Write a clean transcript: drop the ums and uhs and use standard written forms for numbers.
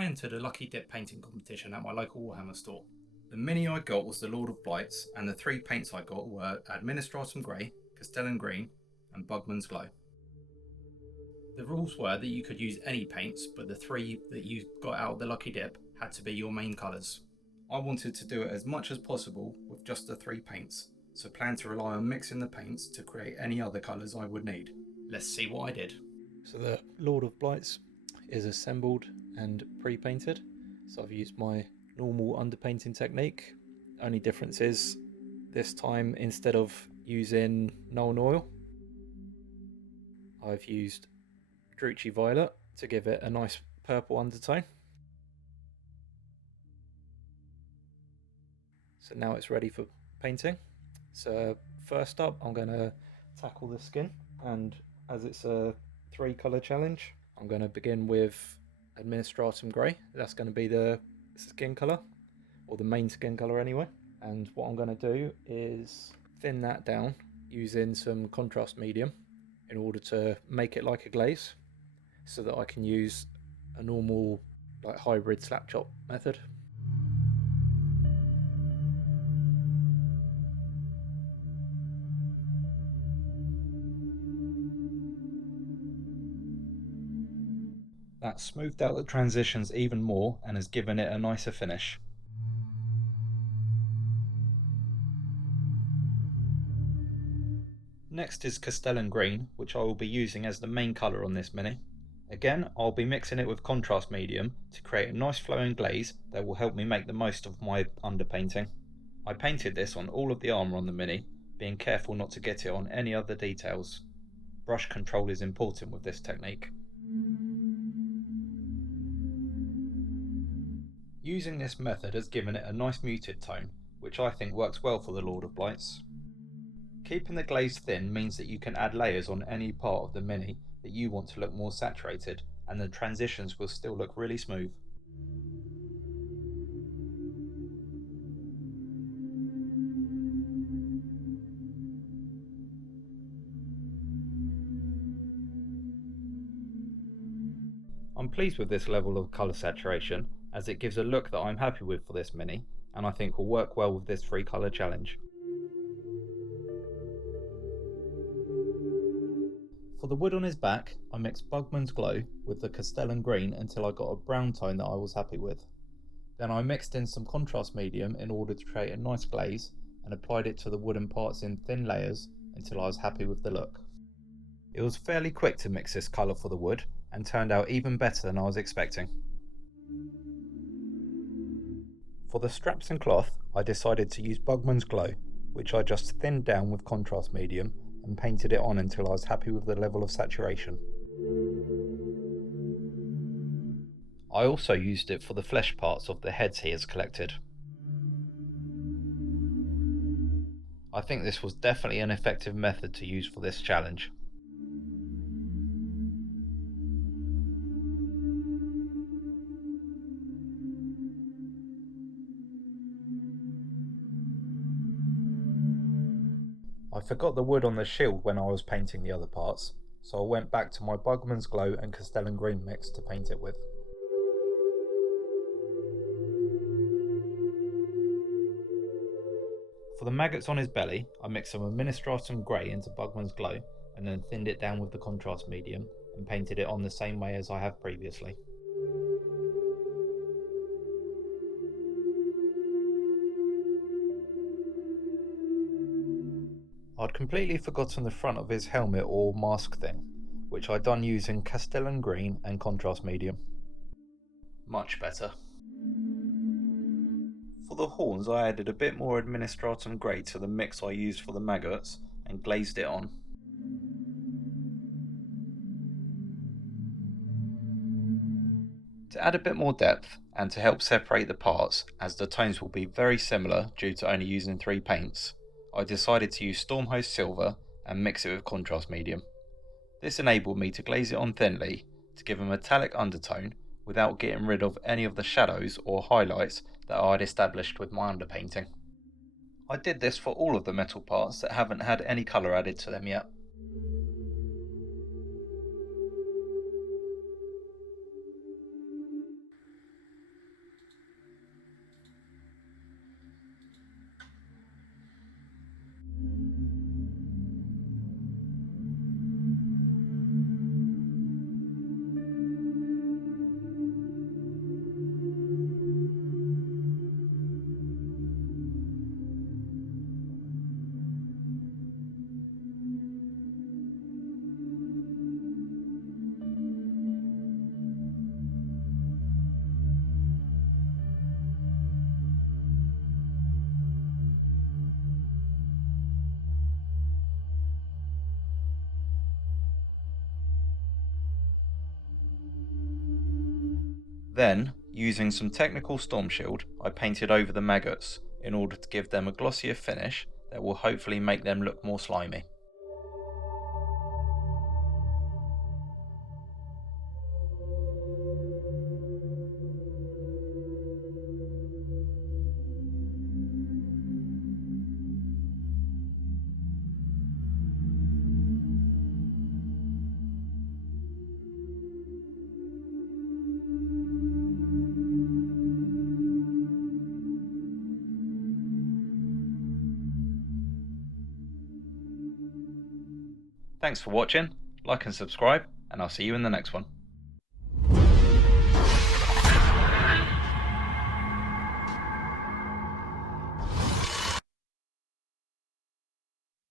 I entered a lucky dip painting competition at my local Warhammer store. The mini I got was the Lord of Blights, and the three paints I got were Administratum Grey, Castellan Green, and Bugman's Glow. The rules were that you could use any paints, but the three that you got out of the lucky dip had to be your main colours. I wanted to do it as much as possible with just the three paints, so planned to rely on mixing the paints to create any other colours I would need. Let's see what I did. So the Lord of Blights is assembled and pre-painted. So I've used my normal underpainting technique. Only difference is this time, instead of using Nuln Oil, I've used Druchii Violet to give it a nice purple undertone. So now it's ready for painting. So first up, I'm going to tackle the skin, and as it's a 3-colour challenge, I'm going to begin with Administratum Grey. That's going to be the skin colour, or the main skin colour anyway. And what I'm going to do is thin that down using some contrast medium in order to make it like a glaze, so that I can use a normal hybrid slap chop method. That smoothed out the transitions even more and has given it a nicer finish. Next is Castellan Green, which I will be using as the main colour on this mini. Again, I'll be mixing it with contrast medium to create a nice flowing glaze that will help me make the most of my underpainting. I painted this on all of the armour on the mini, being careful not to get it on any other details. Brush control is important with this technique. Using this method has given it a nice muted tone, which I think works well for the Lord of Blights. Keeping the glaze thin means that you can add layers on any part of the mini that you want to look more saturated, and the transitions will still look really smooth. I'm pleased with this level of colour saturation, as it gives a look that I'm happy with for this mini, and I think will work well with this 3-colour challenge. For the wood on his back, I mixed Bugman's Glow with the Castellan Green until I got a brown tone that I was happy with. Then I mixed in some contrast medium in order to create a nice glaze, and applied it to the wooden parts in thin layers until I was happy with the look. It was fairly quick to mix this colour for the wood, and turned out even better than I was expecting. For the straps and cloth, I decided to use Bugman's Glow, which I just thinned down with contrast medium and painted it on until I was happy with the level of saturation. I also used it for the flesh parts of the heads he has collected. I think this was definitely an effective method to use for this challenge. I forgot the wood on the shield when I was painting the other parts, so I went back to my Bugman's Glow and Castellan Green mix to paint it with. For the maggots on his belly, I mixed some Administratum Grey into Bugman's Glow and then thinned it down with the contrast medium and painted it on the same way as I have previously. I'd completely forgotten the front of his helmet or mask thing, which I'd done using Castellan Green and contrast medium. Much better. For the horns, I added a bit more Administratum Grey to the mix I used for the maggots and glazed it on. To add a bit more depth and to help separate the parts, as the tones will be very similar due to only using 3 paints, I decided to use Stormhost Silver and mix it with contrast medium. This enabled me to glaze it on thinly to give a metallic undertone without getting rid of any of the shadows or highlights that I had established with my underpainting. I did this for all of the metal parts that haven't had any colour added to them yet. Then, using some technical storm shield, I painted over the maggots in order to give them a glossier finish that will hopefully make them look more slimy. Thanks for watching, like and subscribe, and I'll see you in the next one.